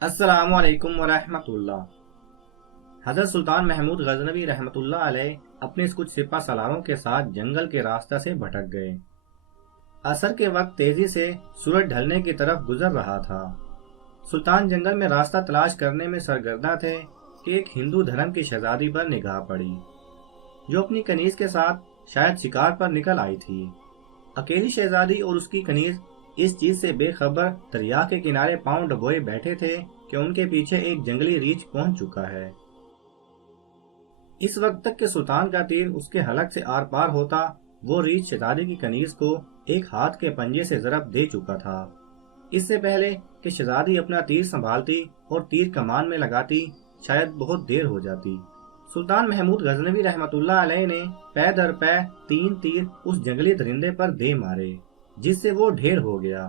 السلام علیکم ورحمۃ اللہ۔ حضرت سلطان محمود غزنوی رحمۃ اللہ علیہ اپنے کچھ سپہ سالاروں کے ساتھ جنگل کے راستہ سے بھٹک گئے۔ عصر کے وقت تیزی سے سورج ڈھلنے کی طرف گزر رہا تھا۔ سلطان جنگل میں راستہ تلاش کرنے میں سرگرداں تھے کہ ایک ہندو دھرم کی شہزادی پر نگاہ پڑی، جو اپنی کنیز کے ساتھ شاید شکار پر نکل آئی تھی۔ اکیلی شہزادی اور اس کی کنیز اس چیز سے بے خبر دریا کے کنارے پاؤں ڈبوئے بیٹھے تھے کہ ان کے پیچھے ایک جنگلی ریچھ پہنچ چکا ہے۔ اس وقت تک کہ سلطان کا تیر اس کے حلق سے آر پار ہوتا، وہ ریچھ شہزادی کی کنیز کو ایک ہاتھ کے پنجے سے ضرب دے چکا تھا۔ اس سے پہلے کہ شہزادی اپنا تیر سنبھالتی اور تیر کمان میں لگاتی، شاید بہت دیر ہو جاتی۔ سلطان محمود غزنوی رحمۃ اللہ علیہ نے پے در پے 3 تیر اس جنگلی درندے پر دے مارے، جس سے وہ ڈھیر ہو گیا۔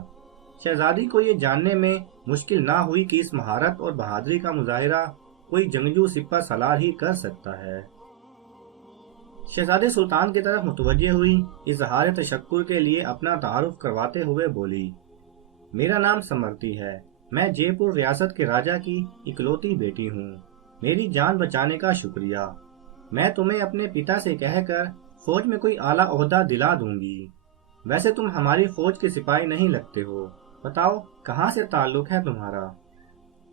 شہزادی کو یہ جاننے میں مشکل نہ ہوئی کہ اس مہارت اور بہادری کا مظاہرہ کوئی جنگجو سپہ سالار ہی کر سکتا ہے۔ شہزادی سلطان کی طرف متوجہ ہوئی، اظہار تشکر کے لیے اپنا تعارف کرواتے ہوئے بولی، میرا نام سمرتی ہے، میں جے پور ریاست کے راجہ کی اکلوتی بیٹی ہوں، میری جان بچانے کا شکریہ، میں تمہیں اپنے پتا سے کہہ کر فوج میں کوئی اعلیٰ عہدہ دلا دوں گی۔ ویسے تم ہماری فوج کے سپاہی نہیں لگتے ہو، بتاؤ کہاں سے تعلق ہے تمہارا؟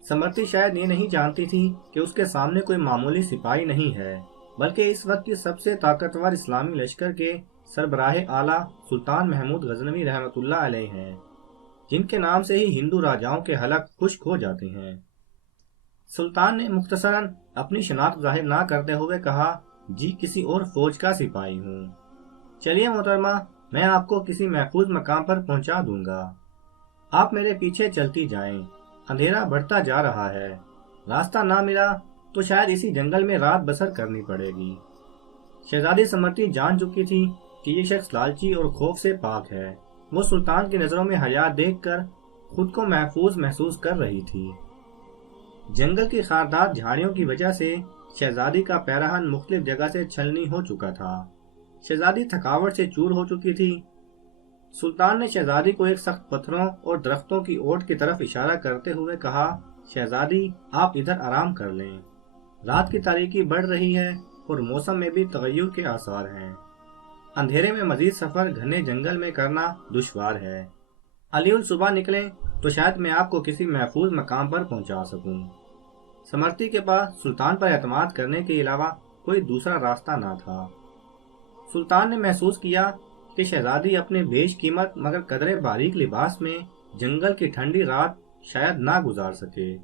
سمرتی شاید یہ نہیں جانتی تھی کہ اس کے سامنے کوئی معمولی سپاہی نہیں ہے، بلکہ اس وقت کی سب سے طاقتور اسلامی لشکر کے سربراہ اعلیٰ سلطان محمود غزنوی رحمۃ اللہ علیہ ہیں، جن کے نام سے ہی ہندو راجاؤں کے حلق خشک ہو جاتے ہیں۔ سلطان نے مختصراً اپنی شناخت ظاہر نہ کرتے ہوئے کہا، جی کسی اور فوج کا سپاہی ہوں۔ چلیے محترمہ، میں آپ کو کسی محفوظ مقام پر پہنچا دوں گا، آپ میرے پیچھے چلتی جائیں، اندھیرا بڑھتا جا رہا ہے، راستہ نہ ملا تو شاید اسی جنگل میں رات بسر کرنی پڑے گی۔ شہزادی سمرتی جان چکی تھی کہ یہ شخص لالچی اور خوف سے پاک ہے۔ وہ سلطان کی نظروں میں حیا دیکھ کر خود کو محفوظ محسوس کر رہی تھی۔ جنگل کی خاردار جھاڑیوں کی وجہ سے شہزادی کا پیراہن مختلف جگہ سے چھلنی ہو چکا تھا۔ شہزادی تھکاوٹ سے چور ہو چکی تھی۔ سلطان نے شہزادی کو ایک سخت پتھروں اور درختوں کی اوٹ کی طرف اشارہ کرتے ہوئے کہا، شہزادی آپ ادھر آرام کر لیں، رات کی تاریکی بڑھ رہی ہے اور موسم میں بھی تغیر کے آثار ہیں، اندھیرے میں مزید سفر گھنے جنگل میں کرنا دشوار ہے، علی الصبح نکلیں تو شاید میں آپ کو کسی محفوظ مقام پر پہنچا سکوں۔ سمرتی کے پاس سلطان پر اعتماد کرنے کے علاوہ کوئی دوسرا راستہ نہ تھا۔ سلطان نے محسوس کیا کہ شہزادی اپنے بیش قیمت مگر قدرے باریک لباس میں جنگل کی ٹھنڈی رات شاید نہ گزار سکے۔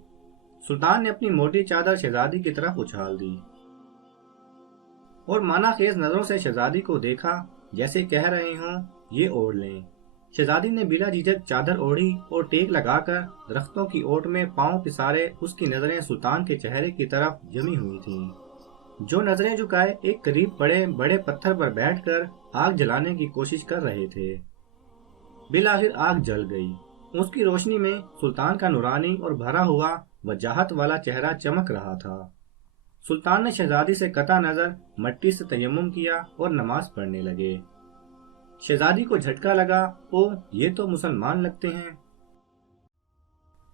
سلطان نے اپنی موٹی چادر شہزادی کی طرف اچھال دی اور مانا خیز نظروں سے شہزادی کو دیکھا، جیسے کہہ رہے ہوں یہ اوڑھ لیں۔ شہزادی نے بلا جھجک چادر اوڑھی اور ٹیک لگا کر درختوں کی اوٹ میں پاؤں پسارے اس کی نظریں سلطان کے چہرے کی طرف جمی ہوئی تھیں، جو نظریں جھکائے ایک قریب پڑے بڑے پتھر پر بیٹھ کر آگ جلانے کی کوشش کر رہے تھے۔ بالآخر آگ جل گئی۔ اس کی روشنی میں سلطان کا نورانی اور بھرا ہوا وجاہت والا چہرہ چمک رہا تھا۔ سلطان نے شہزادی سے قطع نظر مٹی سے تیمم کیا اور نماز پڑھنے لگے۔ شہزادی کو جھٹکا لگا، او یہ تو مسلمان لگتے ہیں۔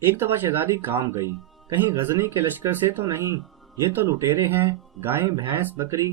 ایک دفعہ شہزادی کام گئی، کہیں غزنی کے لشکر سے تو نہیں، یہ تو لٹیرے ہیں، گائیں بھینس بکری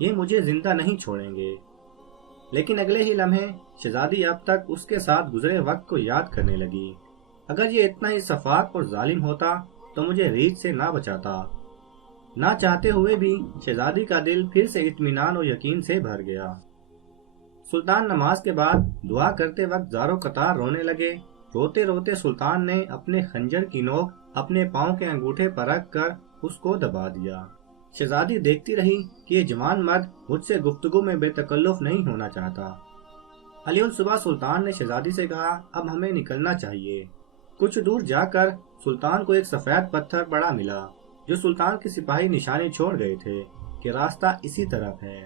یہ مجھے زندہ نہیں چھوڑیں گے۔ لیکن اگلے ہی لمحے شہزادی اب تک اس کے ساتھ گزرے وقت کو یاد کرنے لگی۔ اگر یہ اتنا ہی شفاق اور ظالم ہوتا تو مجھے ریچھ سے نہ بچاتا۔ نہ چاہتے ہوئے بھی شہزادی کا دل پھر سے اطمینان اور یقین سے بھر گیا۔ سلطان نماز کے بعد دعا کرتے وقت زاروں قطار رونے لگے۔ روتے روتے سلطان نے اپنے خنجر کی نوک اپنے پاؤں کے انگوٹھے پر رکھ کر اس کو دبا دیا۔ شہزادی دیکھتی رہی کہ یہ جوان مرد مجھ سے گفتگو میں بے تکلف نہیں ہونا چاہتا۔ علی الصبح سلطان نے شہزادی سے کہا، اب ہمیں نکلنا چاہیے۔ کچھ دور جا کر سلطان کو ایک سفید پتھر بڑا ملا، جو سلطان کے سپاہی نشانی چھوڑ گئے تھے کہ راستہ اسی طرف ہے۔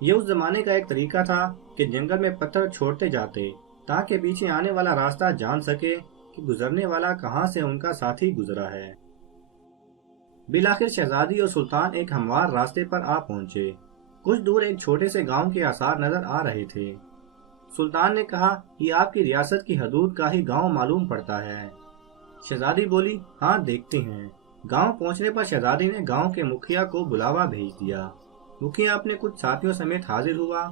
یہ اس زمانے کا ایک طریقہ تھا کہ جنگل میں پتھر چھوڑتے جاتے تاکہ پیچھے آنے والا راستہ جان سکے کہ گزرنے والا کہاں سے ان کا ساتھی گزرا ہے۔ بالآخر شہزادی اور سلطان ایک ہموار راستے پر آ پہنچے۔ کچھ دور ایک چھوٹے سے گاؤں کے آثار نظر آ رہے تھے۔ سلطان نے کہا، یہ آپ کی ریاست کی حدود کا ہی گاؤں معلوم پڑتا ہے، شہزادی بولی، ہاں دیکھتے ہیں۔ گاؤں پہنچنے پر شہزادی نے گاؤں کے مکھیا کو بلاوا بھیج دیا۔ مکھیا اپنے کچھ ساتھیوں سمیت حاضر ہوا۔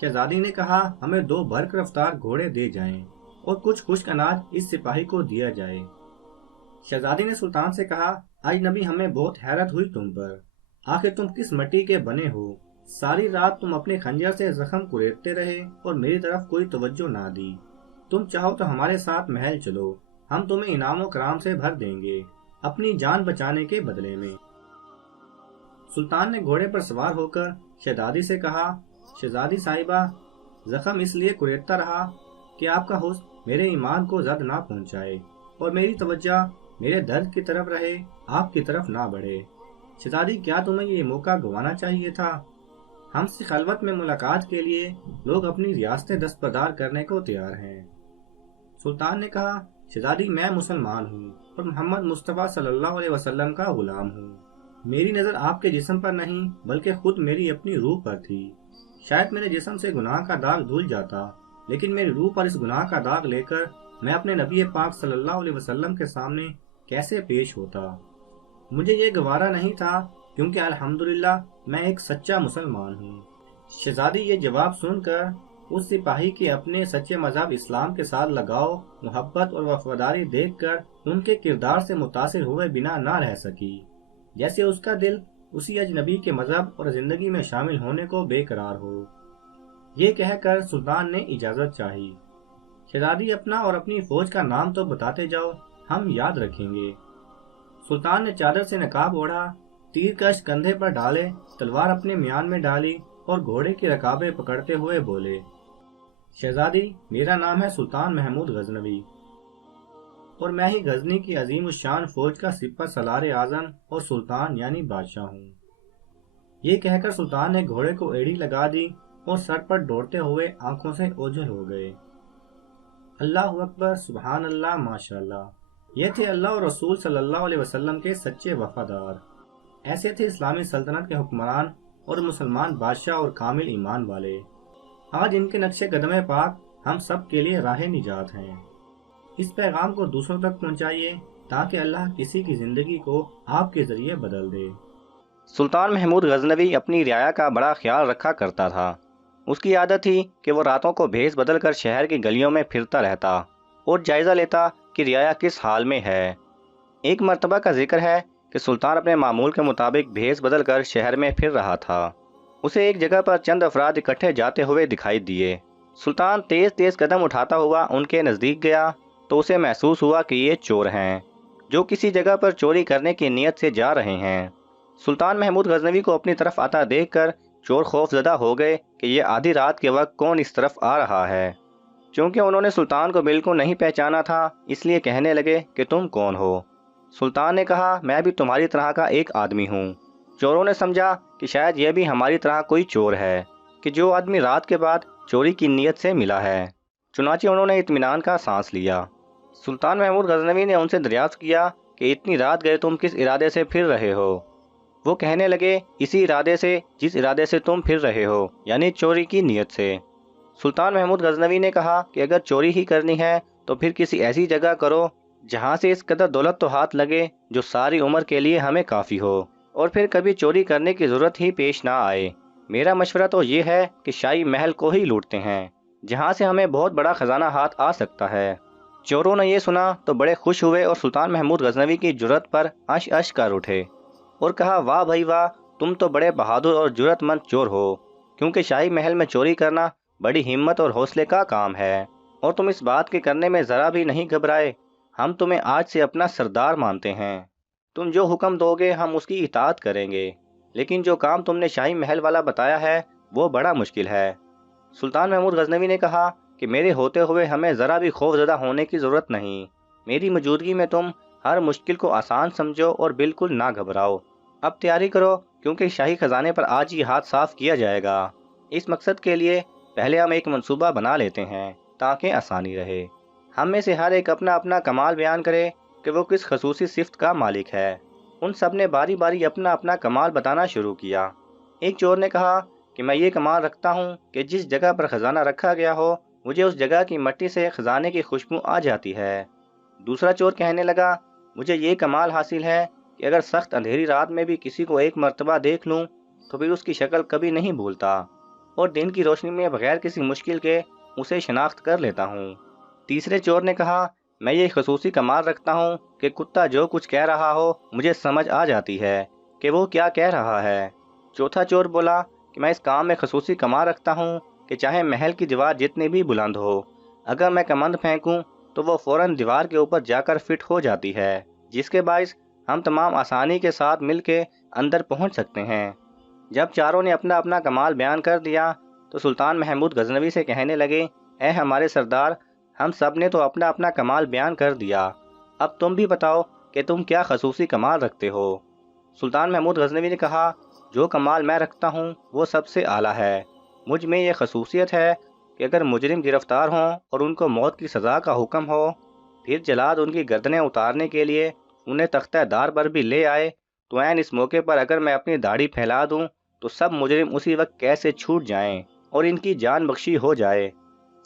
شہزادی نے کہا، ہمیں 2 برق رفتار گھوڑے دے جائیں اور کچھ خشک اناج اس سپاہی کو دیا جائے۔ شہزادی نے سلطان سے کہا، اجنبی ہمیں بہت حیرت ہوئی تم پر، آخر تم کس مٹی کے بنے ہو؟ ساری رات تم اپنے خنجر سے زخم کریدتے رہے اور میری طرف کوئی توجہ نہ دی۔ تم چاہو تو ہمارے ساتھ محل چلو، ہم تمہیں انعام و کرام سے بھر دیں گے اپنی جان بچانے کے بدلے میں۔ سلطان نے گھوڑے پر سوار ہو کر شہزادی سے کہا، شہزادی صاحبہ، زخم اس لیے کریدتا رہا کہ آپ کا حسن میرے ایمان کو زد نہ پہنچائے اور میری توجہ میرے درد کی طرف رہے، آپ کی طرف نہ بڑھے۔ شہزادی، کیا تمہیں یہ موقع گنوانا چاہیے تھا؟ ہم سے خلوت میں ملاقات کے لیے لوگ اپنی ریاستیں دستبردار کرنے کو تیار ہیں۔ سلطان نے کہا، شہزادی میں مسلمان ہوں اور محمد مصطفیٰ صلی اللہ علیہ وسلم کا غلام ہوں۔ میری نظر آپ کے جسم پر نہیں بلکہ خود میری اپنی روح پر تھی۔ شاید میرے جسم سے گناہ کا داغ دھل جاتا، لیکن میری روح پر اس گناہ کا داغ لے کر میں اپنے نبی پاک صلی اللہ علیہ وسلم کے سامنے کیسے پیش ہوتا؟ مجھے یہ گوارا نہیں تھا، کیونکہ الحمدللہ میں ایک سچا مسلمان ہوں۔ شہزادی یہ جواب سن کر اس سپاہی کے اپنے سچے مذہب اسلام کے ساتھ لگاؤ، محبت اور وفاداری دیکھ کر ان کے کردار سے متاثر ہوئے بنا نہ رہ سکی، جیسے اس کا دل اسی اجنبی کے مذہب اور زندگی میں شامل ہونے کو بے قرار ہو۔ یہ کہہ کر سلطان نے اجازت چاہی۔ شہزادی، اپنا اور اپنی فوج کا نام تو بتاتے جاؤ، ہم یاد رکھیں گے۔ سلطان نے چادر سے نقاب اوڑھا، تیر کش کندھے پر ڈالے، تلوار اپنے میان میں ڈالی اور گھوڑے کی رکابیں پکڑتے ہوئے بولے، شہزادی، میرا نام ہے سلطان محمود غزنوی اور میں ہی غزنی کی عظیم الشان فوج کا سپہ سالار اعظم اور سلطان یعنی بادشاہ ہوں۔ یہ کہہ کر سلطان نے گھوڑے کو ایڑی لگا دی اور سر پر دوڑتے ہوئے آنکھوں سے اوجھل ہو گئے۔ اللہ اکبر، سبحان اللہ، ماشاء اللہ۔ یہ تھے اللہ اور رسول صلی اللہ علیہ وسلم کے سچے وفادار۔ ایسے تھے اسلامی سلطنت کے حکمران اور مسلمان بادشاہ اور کامل ایمان والے۔ آج ان کے نقش قدم پاک ہم سب کے لیے راہ نجات ہیں۔ اس پیغام کو دوسروں تک پہنچائیے تاکہ اللہ کسی کی زندگی کو آپ کے ذریعے بدل دے۔ سلطان محمود غزنوی اپنی رعایا کا بڑا خیال رکھا کرتا تھا۔ اس کی عادت تھی کہ وہ راتوں کو بھیس بدل کر شہر کی گلیوں میں پھرتا رہتا اور جائزہ لیتا کہ رعایا کس حال میں ہے۔ ایک مرتبہ کا ذکر ہے کہ سلطان اپنے معمول کے مطابق بھیس بدل کر شہر میں پھر رہا تھا۔ اسے ایک جگہ پر چند افراد اکٹھے جاتے ہوئے دکھائی دیے۔ سلطان تیز تیز قدم اٹھاتا ہوا ان کے نزدیک گیا تو اسے محسوس ہوا کہ یہ چور ہیں جو کسی جگہ پر چوری کرنے کی نیت سے جا رہے ہیں۔ سلطان محمود غزنوی کو اپنی طرف آتا دیکھ کر چور خوف زدہ ہو گئے کہ یہ آدھی رات کے وقت کون اس طرف آ رہا ہے۔ چونکہ انہوں نے سلطان کو بالکل نہیں پہچانا تھا، اس لیے کہنے لگے کہ تم کون ہو؟ سلطان نے کہا، میں بھی تمہاری طرح کا ایک آدمی ہوں۔ چوروں نے سمجھا کہ شاید یہ بھی ہماری طرح کوئی چور ہے کہ جو آدمی رات کے بعد چوری کی نیت سے ملا ہے۔ چنانچہ انہوں نے اطمینان کا سانس لیا۔ سلطان محمود غزنوی نے ان سے دریافت کیا کہ اتنی رات گئے تم کس ارادے سے پھر رہے ہو؟ وہ کہنے لگے، اسی ارادے سے جس ارادے سے تم پھر رہے ہو، یعنی چوری کی نیت سے۔ سلطان محمود غزنوی نے کہا کہ اگر چوری ہی کرنی ہے تو پھر کسی ایسی جگہ کرو جہاں سے اس قدر دولت تو ہاتھ لگے جو ساری عمر کے لیے ہمیں کافی ہو اور پھر کبھی چوری کرنے کی ضرورت ہی پیش نہ آئے۔ میرا مشورہ تو یہ ہے کہ شاہی محل کو ہی لوٹتے ہیں جہاں سے ہمیں بہت بڑا خزانہ ہاتھ آ سکتا ہے۔ چوروں نے یہ سنا تو بڑے خوش ہوئے اور سلطان محمود غزنوی کی جرأت پر عش عش کر اٹھے اور کہا، واہ بھائی واہ، تم تو بڑے بہادر اور جرأت مند چور ہو، کیونکہ شاہی محل میں چوری کرنا بڑی ہمت اور حوصلے کا کام ہے اور تم اس بات کے کرنے میں ذرا بھی نہیں گھبرائے۔ ہم تمہیں آج سے اپنا سردار مانتے ہیں، تم جو حکم دو گے ہم اس کی اطاعت کریں گے، لیکن جو کام تم نے شاہی محل والا بتایا ہے وہ بڑا مشکل ہے۔ سلطان محمود غزنوی نے کہا کہ میرے ہوتے ہوئے ہمیں ذرا بھی خوف زدہ ہونے کی ضرورت نہیں۔ میری موجودگی میں تم ہر مشکل کو آسان سمجھو اور بالکل نہ گھبراؤ۔ اب تیاری کرو کیونکہ شاہی خزانے پر آج ہی ہاتھ صاف کیا جائے گا۔ اس مقصد کے لیے پہلے ہم ایک منصوبہ بنا لیتے ہیں تاکہ آسانی رہے۔ ہم میں سے ہر ایک اپنا اپنا کمال بیان کرے کہ وہ کس خصوصی صفت کا مالک ہے۔ ان سب نے باری باری اپنا اپنا کمال بتانا شروع کیا۔ ایک چور نے کہا کہ میں یہ کمال رکھتا ہوں کہ جس جگہ پر خزانہ رکھا گیا ہو مجھے اس جگہ کی مٹی سے خزانے کی خوشبو آ جاتی ہے۔ دوسرا چور کہنے لگا، مجھے یہ کمال حاصل ہے کہ اگر سخت اندھیری رات میں بھی کسی کو ایک مرتبہ دیکھ لوں تو پھر اس کی شکل کبھی نہیں بھولتا، اور دن کی روشنی میں بغیر کسی مشکل کے اسے شناخت کر لیتا ہوں۔ تیسرے چور نے کہا، میں یہ خصوصی کمال رکھتا ہوں کہ کتا جو کچھ کہہ رہا ہو مجھے سمجھ آ جاتی ہے کہ وہ کیا کہہ رہا ہے۔ چوتھا چور بولا کہ میں اس کام میں خصوصی کمال رکھتا ہوں کہ چاہے محل کی دیوار جتنی بھی بلند ہو، اگر میں کمند پھینکوں تو وہ فوراً دیوار کے اوپر جا کر فٹ ہو جاتی ہے، جس کے باعث ہم تمام آسانی کے ساتھ مل کے اندر پہنچ سکتے ہیں۔ جب چاروں نے اپنا اپنا کمال بیان کر دیا تو سلطان محمود غزنوی سے کہنے لگے، اے ہمارے سردار، ہم سب نے تو اپنا اپنا کمال بیان کر دیا، اب تم بھی بتاؤ کہ تم کیا خصوصی کمال رکھتے ہو۔ سلطان محمود غزنوی نے کہا، جو کمال میں رکھتا ہوں وہ سب سے اعلیٰ ہے۔ مجھ میں یہ خصوصیت ہے کہ اگر مجرم گرفتار ہوں اور ان کو موت کی سزا کا حکم ہو، پھر جلاد ان کی گردنیں اتارنے کے لیے انہیں تختہ دار پر بھی لے آئے تو عین اس موقع پر اگر میں اپنی داڑھی پھیلا دوں تو سب مجرم اسی وقت قید سے چھوٹ جائیں اور ان کی جان بخشی ہو جائے۔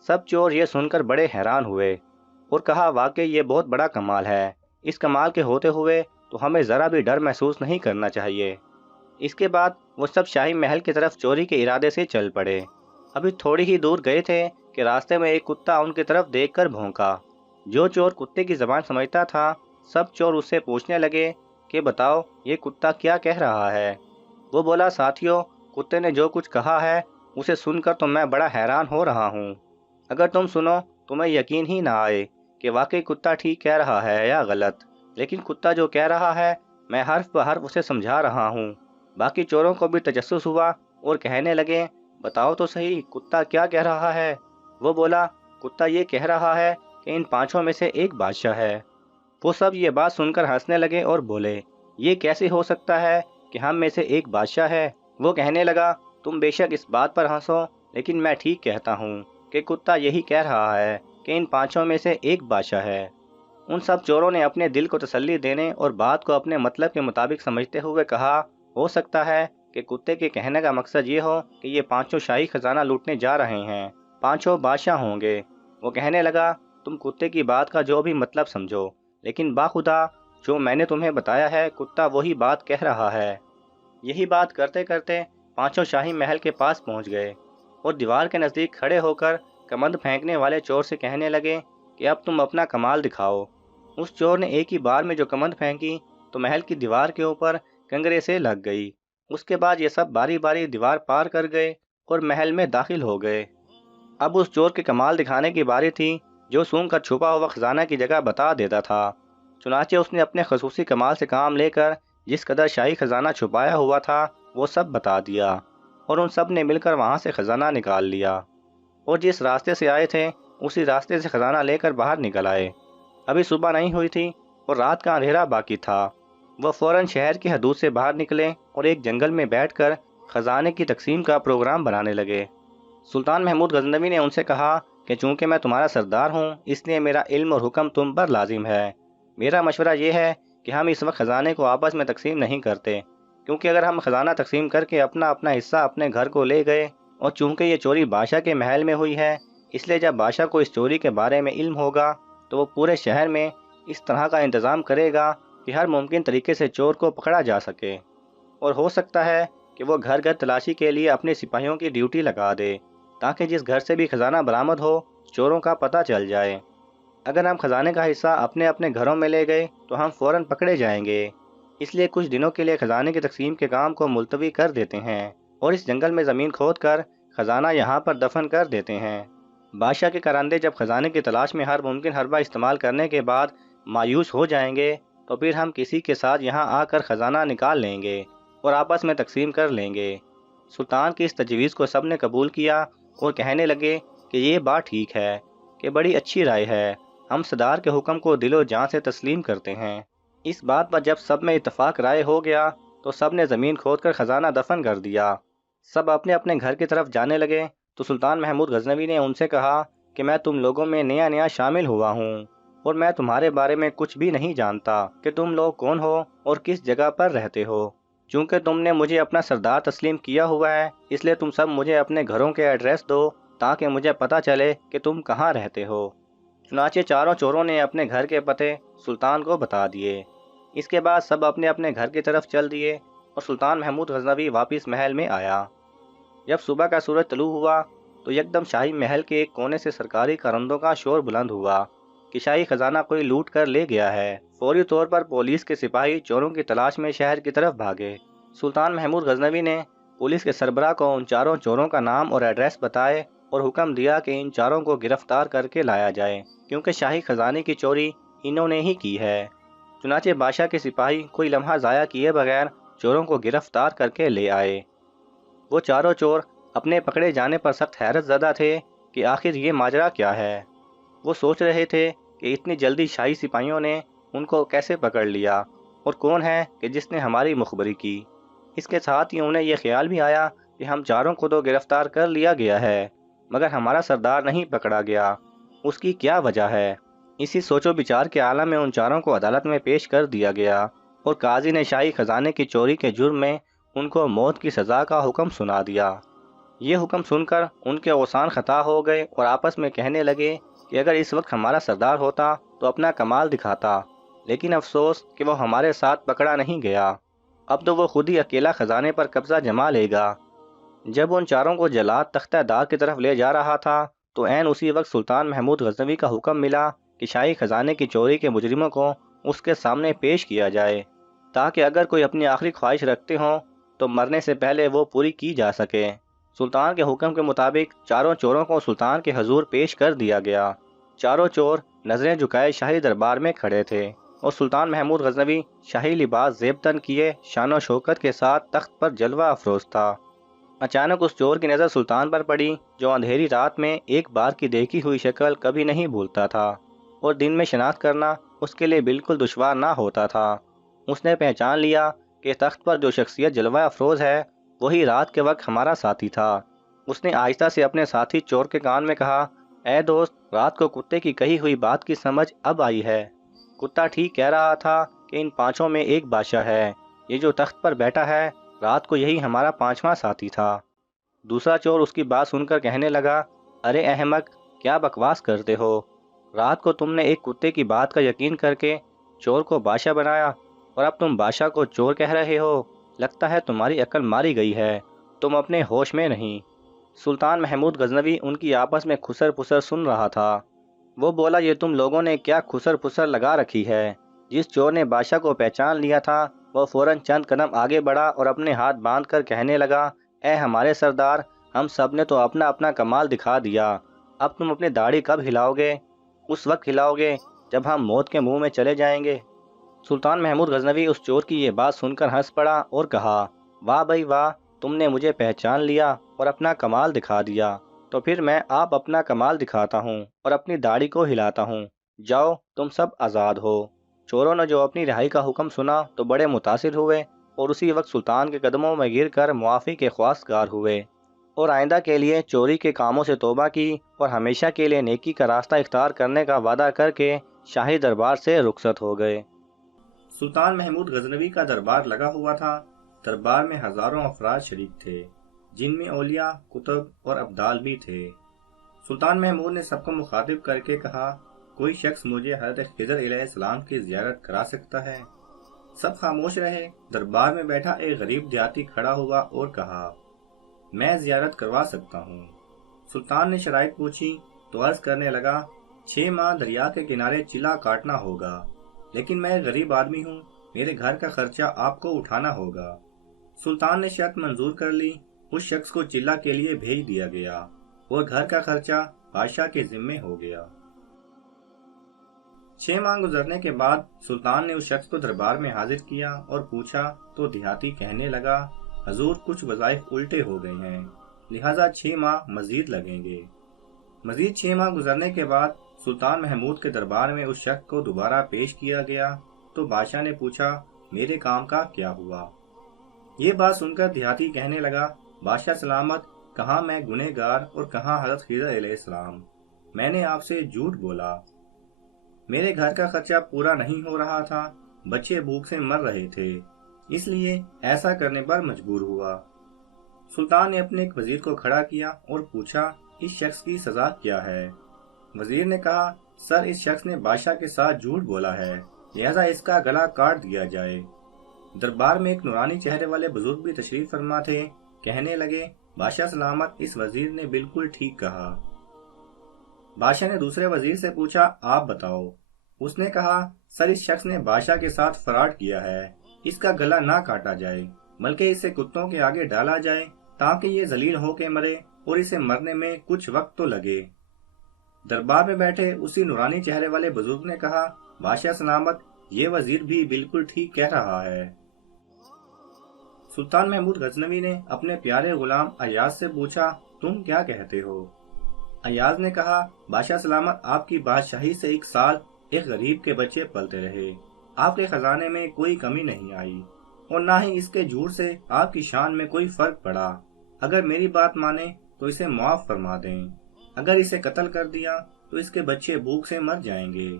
سب چور یہ سن کر بڑے حیران ہوئے اور کہا، واقعی یہ بہت بڑا کمال ہے، اس کمال کے ہوتے ہوئے تو ہمیں ذرا بھی ڈر محسوس نہیں کرنا چاہیے۔ اس کے بعد وہ سب شاہی محل کی طرف چوری کے ارادے سے چل پڑے۔ ابھی تھوڑی ہی دور گئے تھے کہ راستے میں ایک کتا ان کی طرف دیکھ کر بھونکا۔ جو چور کتے کی زبان سمجھتا تھا سب چور اس سے پوچھنے لگے کہ بتاؤ یہ کتا کیا کہہ رہا ہے۔ وہ بولا، ساتھیو، کتے نے جو کچھ کہا ہے اسے سن کر تو میں بڑا حیران ہو رہا ہوں۔ اگر تم سنو تمہیں یقین ہی نہ آئے کہ واقعی کتا ٹھیک کہہ رہا ہے یا غلط، لیکن کتا جو کہہ رہا ہے میں حرف بہ حرف اسے سمجھا رہا ہوں۔ باقی چوروں کو بھی تجسس ہوا اور کہنے لگے، بتاؤ تو صحیح کتا کیا کہہ رہا ہے۔ وہ بولا، کتا یہ کہہ رہا ہے کہ ان پانچوں میں سے ایک بادشاہ ہے۔ وہ سب یہ بات سن کر ہنسنے لگے اور بولے، یہ کیسے ہو سکتا ہے کہ ہم میں سے ایک بادشاہ ہے۔ وہ کہنے لگا، تم بے شک اس بات پر ہنسو لیکن میں ٹھیک کہتا ہوں کہ کتا یہی کہہ رہا ہے کہ ان پانچوں میں سے ایک بادشاہ ہے۔ ان سب چوروں نے اپنے دل کو تسلی دینے اور بات کو اپنے مطلب کے مطابق سمجھتے ہوئے کہا، ہو سکتا ہے کہ کتے کے کہنے کا مقصد یہ ہو کہ یہ پانچوں شاہی خزانہ لوٹنے جا رہے ہیں، پانچوں بادشاہ ہوں گے۔ وہ کہنے لگا، تم کتے کی بات کا جو بھی مطلب سمجھو، لیکن باخدا جو میں نے تمہیں بتایا ہے کتا وہی بات کہہ رہا ہے۔ یہی بات کرتے کرتے پانچوں شاہی محل کے پاس پہنچ گئے اور دیوار کے نزدیک کھڑے ہو کر کمند پھینکنے والے چور سے کہنے لگے کہ اب تم اپنا کمال دکھاؤ۔ اس چور نے ایک ہی بار میں جو کمند پھینکی تو محل کی دیوار کے اوپر کنگرے سے لگ گئی۔ اس کے بعد یہ سب باری باری دیوار پار کر گئے اور محل میں داخل ہو گئے۔ اب اس چور کے کمال دکھانے کی باری تھی جو سونگ کر چھپا ہوا خزانہ کی جگہ بتا دیتا تھا۔ چنانچہ اس نے اپنے خصوصی کمال سے کام لے کر جس قدر شاہی خزانہ چھپایا ہوا تھا وہ سب بتا دیا، اور ان سب نے مل کر وہاں سے خزانہ نکال لیا اور جس راستے سے آئے تھے اسی راستے سے خزانہ لے کر باہر نکل آئے۔ ابھی صبح نہیں ہوئی تھی اور رات کا اندھیرا باقی تھا۔ وہ فوراً شہر کی حدود سے باہر نکلے اور ایک جنگل میں بیٹھ کر خزانے کی تقسیم کا پروگرام بنانے لگے۔ سلطان محمود غزنوی نے ان سے کہا کہ چونکہ میں تمہارا سردار ہوں اس لیے میرا علم اور حکم تم پر لازم ہے۔ میرا مشورہ یہ ہے کہ ہم اس وقت خزانے کو آپس میں تقسیم نہیں کرتے، کیونکہ اگر ہم خزانہ تقسیم کر کے اپنا اپنا حصہ اپنے گھر کو لے گئے، اور چونکہ یہ چوری بادشاہ کے محل میں ہوئی ہے اس لیے جب بادشاہ کو اس چوری کے بارے میں علم ہوگا تو وہ پورے شہر میں اس طرح کا انتظام کرے گا کہ ہر ممکن طریقے سے چور کو پکڑا جا سکے، اور ہو سکتا ہے کہ وہ گھر گھر تلاشی کے لیے اپنے سپاہیوں کی ڈیوٹی لگا دے تاکہ جس گھر سے بھی خزانہ برآمد ہو چوروں کا پتہ چل جائے۔ اگر ہم خزانے کا حصہ اپنے اپنے گھروں میں لے گئے تو ہم فوراً پکڑے جائیں گے، اس لیے کچھ دنوں کے لیے خزانے کی تقسیم کے کام کو ملتوی کر دیتے ہیں اور اس جنگل میں زمین کھود کر خزانہ یہاں پر دفن کر دیتے ہیں۔ بادشاہ کے کراندے جب خزانے کی تلاش میں ہر ممکن حربہ استعمال کرنے کے بعد مایوس ہو جائیں گے تو پھر ہم کسی کے ساتھ یہاں آ کر خزانہ نکال لیں گے اور آپس میں تقسیم کر لیں گے۔ سلطان کی اس تجویز کو سب نے قبول کیا اور کہنے لگے کہ یہ بات ٹھیک ہے، کہ بڑی اچھی رائے ہے، ہم صدار کے حکم کو دل و جان سے تسلیم کرتے ہیں۔ اس بات پر جب سب میں اتفاق رائے ہو گیا تو سب نے زمین کھود کر خزانہ دفن کر دیا۔ سب اپنے اپنے گھر کی طرف جانے لگے تو سلطان محمود غزنوی نے ان سے کہا کہ میں تم لوگوں میں نیا شامل ہوا ہوں اور میں تمہارے بارے میں کچھ بھی نہیں جانتا کہ تم لوگ کون ہو اور کس جگہ پر رہتے ہو۔ چونکہ تم نے مجھے اپنا سردار تسلیم کیا ہوا ہے اس لیے تم سب مجھے اپنے گھروں کے ایڈریس دو تاکہ مجھے پتہ چلے کہ تم کہاں رہتے ہو۔ چنانچہ چاروں چوروں نے اپنے گھر کے پتے سلطان کو بتا دیے۔ اس کے بعد سب اپنے اپنے گھر کی طرف چل دیے اور سلطان محمود غزنوی واپس محل میں آیا۔ جب صبح کا سورج طلوع ہوا تو یکدم شاہی محل کے ایک کونے سے سرکاری کارندوں کا شور بلند ہوا کہ شاہی خزانہ کوئی لوٹ کر لے گیا ہے۔ فوری طور پر پولیس کے سپاہی چوروں کی تلاش میں شہر کی طرف بھاگے۔ سلطان محمود غزنوی نے پولیس کے سربراہ کو ان چاروں چوروں کا نام اور ایڈریس بتائے اور حکم دیا کہ ان چاروں کو گرفتار کر کے لایا جائے، کیونکہ شاہی خزانے کی چوری انہوں نے ہی کی ہے۔ چنانچہ بادشاہ کے سپاہی کوئی لمحہ ضائع کیے بغیر چوروں کو گرفتار کر کے لے آئے۔ وہ چاروں چور اپنے پکڑے جانے پر سخت حیرت زدہ تھے کہ آخر یہ ماجرا کیا ہے۔ وہ سوچ رہے تھے کہ اتنی جلدی شاہی سپاہیوں نے ان کو کیسے پکڑ لیا اور کون ہے کہ جس نے ہماری مخبری کی۔ اس کے ساتھ ہی انہیں یہ خیال بھی آیا کہ ہم چاروں کو تو گرفتار کر لیا گیا ہے مگر ہمارا سردار نہیں پکڑا گیا، اس کی کیا وجہ ہے؟ اسی سوچ و بچار کے عالم میں ان چاروں کو عدالت میں پیش کر دیا گیا اور قاضی نے شاہی خزانے کی چوری کے جرم میں ان کو موت کی سزا کا حکم سنا دیا۔ یہ حکم سن کر ان کے اوسان خطا ہو گئے اور آپس میں کہنے لگے کہ اگر اس وقت ہمارا سردار ہوتا تو اپنا کمال دکھاتا، لیکن افسوس کہ وہ ہمارے ساتھ پکڑا نہیں گیا، اب تو وہ خود ہی اکیلا خزانے پر قبضہ جما لے گا۔ جب ان چاروں کو جلاد تختہ دار کی طرف لے جا رہا تھا تو عین اسی وقت سلطان محمود غزنوی کا حکم ملا کہ شاہی خزانے کی چوری کے مجرموں کو اس کے سامنے پیش کیا جائے، تاکہ اگر کوئی اپنی آخری خواہش رکھتے ہوں تو مرنے سے پہلے وہ پوری کی جا سکے۔ سلطان کے حکم کے مطابق چاروں چوروں کو سلطان کے حضور پیش کر دیا گیا۔ چاروں چور نظریں جھکائے شاہی دربار میں کھڑے تھے اور سلطان محمود غزنوی شاہی لباس زیب تن کیے شان و شوکت کے ساتھ تخت پر جلوہ افروز تھا۔ اچانک اس چور کی نظر سلطان پر پڑی جو اندھیری رات میں ایک بار کی دیکھی ہوئی شکل کبھی نہیں بھولتا تھا اور دن میں شناخت کرنا اس کے لیے بالکل دشوار نہ ہوتا تھا۔ اس نے پہچان لیا کہ تخت پر جو شخصیت جلوہ افروز ہے وہی رات کے وقت ہمارا ساتھی تھا۔ اس نے آہستہ سے اپنے ساتھی چور کے کان میں کہا، اے دوست، رات کو کتے کی کہی ہوئی بات کی سمجھ اب آئی ہے۔ کتا ٹھیک کہہ رہا تھا کہ ان پانچوں میں ایک بادشاہ ہے، یہ جو تخت پر بیٹھا ہے رات کو یہی ہمارا پانچواں ساتھی تھا۔ دوسرا چور اس کی بات سن کر کہنے لگا، ارے احمق، کیا بکواس کرتے ہو؟ رات کو تم نے ایک کتے کی بات کا یقین کر کے چور کو بادشاہ بنایا اور اب تم بادشاہ کو چور کہہ رہے ہو؟ لگتا ہے تمہاری عقل ماری گئی ہے، تم اپنے ہوش میں نہیں۔ سلطان محمود غزنوی ان کی آپس میں کھسر پسر سن رہا تھا۔ وہ بولا، یہ تم لوگوں نے کیا کھسر پسر لگا رکھی ہے؟ جس چور نے بادشاہ کو پہچان لیا تھا وہ فوراً چند قدم آگے بڑھا اور اپنے ہاتھ باندھ کر کہنے لگا، اے ہمارے سردار، ہم سب نے تو اپنا اپنا کمال دکھا دیا، اب تم اپنی داڑھی کب ہلاؤ گے؟ اس وقت ہلاؤ گے جب ہم موت کے منہ میں چلے جائیں گے۔ سلطان محمود غزنوی اس چور کی یہ بات سن کر ہنس پڑا اور کہا، واہ بھائی واہ، تم نے مجھے پہچان لیا اور اپنا کمال دکھا دیا، تو پھر میں آپ اپنا کمال دکھاتا ہوں اور اپنی داڑھی کو ہلاتا ہوں۔ جاؤ، تم سب آزاد ہو۔ چوروں نے جو اپنی رہائی کا حکم سنا تو بڑے متاثر ہوئے اور اسی وقت سلطان کے قدموں میں گر کر معافی کے خواستگار ہوئے اور آئندہ کے لیے چوری کے کاموں سے توبہ کی اور ہمیشہ کے لیے نیکی کا راستہ اختیار کرنے کا وعدہ کر کے شاہی دربار سے رخصت ہو گئے۔ سلطان محمود غزنوی کا دربار لگا ہوا تھا۔ دربار میں ہزاروں افراد شریک تھے، جن میں اولیاء، کتب اور ابدال بھی تھے۔ سلطان محمود نے سب کو مخاطب کر کے کہا، کوئی شخص مجھے حضرت خضر علیہ السلام کی زیارت کرا سکتا ہے؟ سب خاموش رہے۔ دربار میں بیٹھا ایک غریب دیہاتی کھڑا ہوا اور کہا، میں زیارت کروا سکتا ہوں۔ سلطان نے شرائط پوچھی تو عرض کرنے لگا، 6 ماہ دریا کے کنارے چلا کاٹنا ہوگا، لیکن میں غریب آدمی ہوں، میرے گھر کا خرچہ آپ کو اٹھانا ہوگا۔ سلطان نے شرط منظور کر لی۔ اس شخص کو چلا کے لیے بھیج دیا گیا اور گھر کا خرچہ بادشاہ کے ذمے ہو گیا۔ 6 ماہ گزرنے کے بعد سلطان نے اس شخص کو دربار میں حاضر کیا اور پوچھا تو دیہاتی کہنے لگا، حضور، کچھ وظائف الٹے ہو گئے ہیں، لہٰذا 6 ماہ مزید لگیں گے۔ مزید 6 ماہ گزرنے کے بعد سلطان محمود کے دربار میں اس شخص کو دوبارہ پیش کیا گیا تو بادشاہ نے پوچھا، میرے کام کا کیا ہوا؟ یہ بات سن کر دیہاتی کہنے لگا، بادشاہ سلامت، کہاں میں گنہگار اور کہاں حضرت خضر علیہ السلام، میں نے آپ سے جھوٹ بولا، میرے گھر کا خرچہ پورا نہیں ہو رہا تھا، بچے بھوک سے مر رہے تھے، اس لیے ایسا کرنے پر مجبور ہوا۔ سلطان نے اپنے ایک وزیر کو کھڑا کیا اور پوچھا، اس شخص کی سزا کیا ہے؟ وزیر نے کہا، سر اس شخص نے بادشاہ کے ساتھ جھوٹ بولا ہے، لہذا اس کا گلا کاٹ دیا جائے۔ دربار میں ایک نورانی چہرے والے بزرگ بھی تشریف فرما تھے۔ کہنے لگے، بادشاہ سلامت، اس وزیر نے بالکل ٹھیک کہا۔ بادشاہ نے دوسرے وزیر سے پوچھا، آپ بتاؤ۔ اس نے کہا، سر اس شخص نے بادشاہ کے ساتھ فراڈ کیا ہے، اس کا گلا نہ کاٹا جائے بلکہ اسے کتوں کے آگے ڈالا جائے تاکہ یہ ذلیل ہو کے مرے اور اسے مرنے میں کچھ وقت تو لگے۔ دربار میں بیٹھے اسی نورانی چہرے والے بزرگ نے کہا، بادشاہ سلامت، یہ وزیر بھی بالکل ٹھیک کہہ رہا ہے۔ سلطان محمود غزنوی نے اپنے پیارے غلام ایاز سے پوچھا، تم کیا کہتے ہو؟ ایاز نے کہا، بادشاہ سلامت، آپ کی بادشاہی سے 1 سال ایک غریب کے بچے پلتے رہے، آپ کے خزانے میں کوئی کمی نہیں آئی اور نہ ہی اس کے جھوٹ سے آپ کی شان میں کوئی فرق پڑا۔ اگر میری بات مانے تو اسے معاف فرما دیں، اگر اسے قتل کر دیا تو اس کے بچے بھوک سے مر جائیں گے۔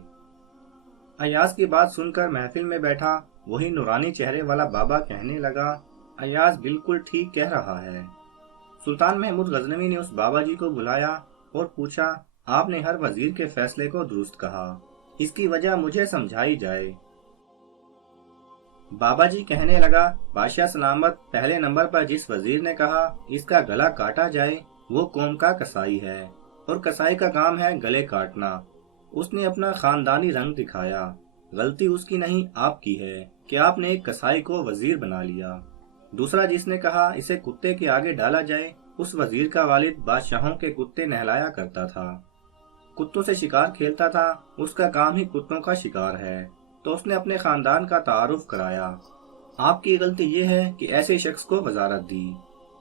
ایاز کی بات سن کر محفل میں بیٹھا وہی نورانی چہرے والا بابا کہنے لگا، ایاز بالکل ٹھیک کہہ رہا ہے۔ سلطان محمود غزنوی نے اس بابا جی کو بلایا اور پوچھا، آپ نے ہر وزیر کے فیصلے کو درست کہا، اس کی وجہ مجھے سمجھائی جائے۔ بابا جی کہنے لگا، بادشاہ سلامت، پہلے نمبر پر جس وزیر نے کہا اس کا گلا کاٹا جائے وہ قوم کا کسائی ہے، اور کسائی کا کام ہے گلے کاٹنا۔ اس نے اپنا خاندانی رنگ دکھایا۔ غلطی اس کی نہیں، آپ کی ہے کہ آپ نے ایک کسائی کو وزیر بنا لیا۔ دوسرا جس نے کہا اسے کتے کے آگے ڈالا جائے، اس وزیر کا والد بادشاہوں کے کتے نہلایا کرتا تھا، کتوں سے شکار کھیلتا تھا، اس کا کام ہی کتوں کا شکار ہے، تو اس نے اپنے خاندان کا تعارف کرایا۔ آپ کی غلطی یہ ہے کہ ایسے شخص کو وزارت دی۔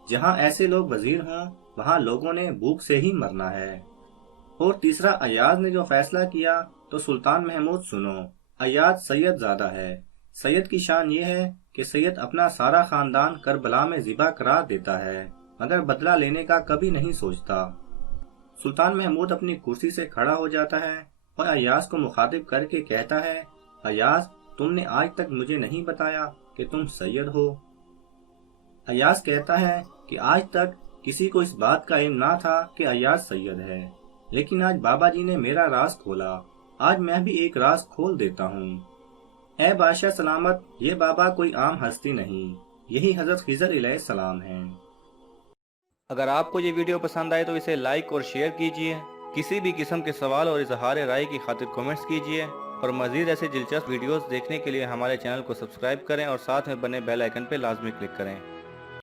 جہاں ایسے لوگ وزیر ہوں وہاں لوگوں نے بھوک سے ہی مرنا ہے۔ اور تیسرا، ایاز نے جو فیصلہ کیا تو سلطان محمود سنو، ایاز سید زادہ ہے۔ سید کی شان یہ ہے کہ سید اپنا سارا خاندان کربلا میں ذبح کرا دیتا ہے مگر بدلہ لینے کا کبھی نہیں سوچتا۔ سلطان محمود اپنی کرسی سے کھڑا ہو جاتا ہے اور ایاز کو مخاطب کر کے کہتا ہے، ایاز، تم نے آج تک مجھے نہیں بتایا کہ تم سید ہو۔ ایاز کہتا ہے کہ آج تک کسی کو اس بات کا علم نہ تھا کہ ایاز سید ہے، لیکن آج بابا جی نے میرا راز کھولا، آج میں بھی ایک راز کھول دیتا ہوں۔ اے بادشاہ سلامت، یہ بابا کوئی عام ہستی نہیں، یہی حضرت خضر علیہ السلام ہیں۔ اگر آپ کو یہ ویڈیو پسند آئے تو اسے لائک اور شیئر کیجئے، کسی بھی قسم کے سوال اور اظہار رائے کی خاطر کومنٹس کیجئے، اور مزید ایسے دلچسپ ویڈیوز دیکھنے کے لیے ہمارے چینل کو سبسکرائب کریں اور ساتھ میں بنے بیل آئیکن پہ لازمی کلک کریں۔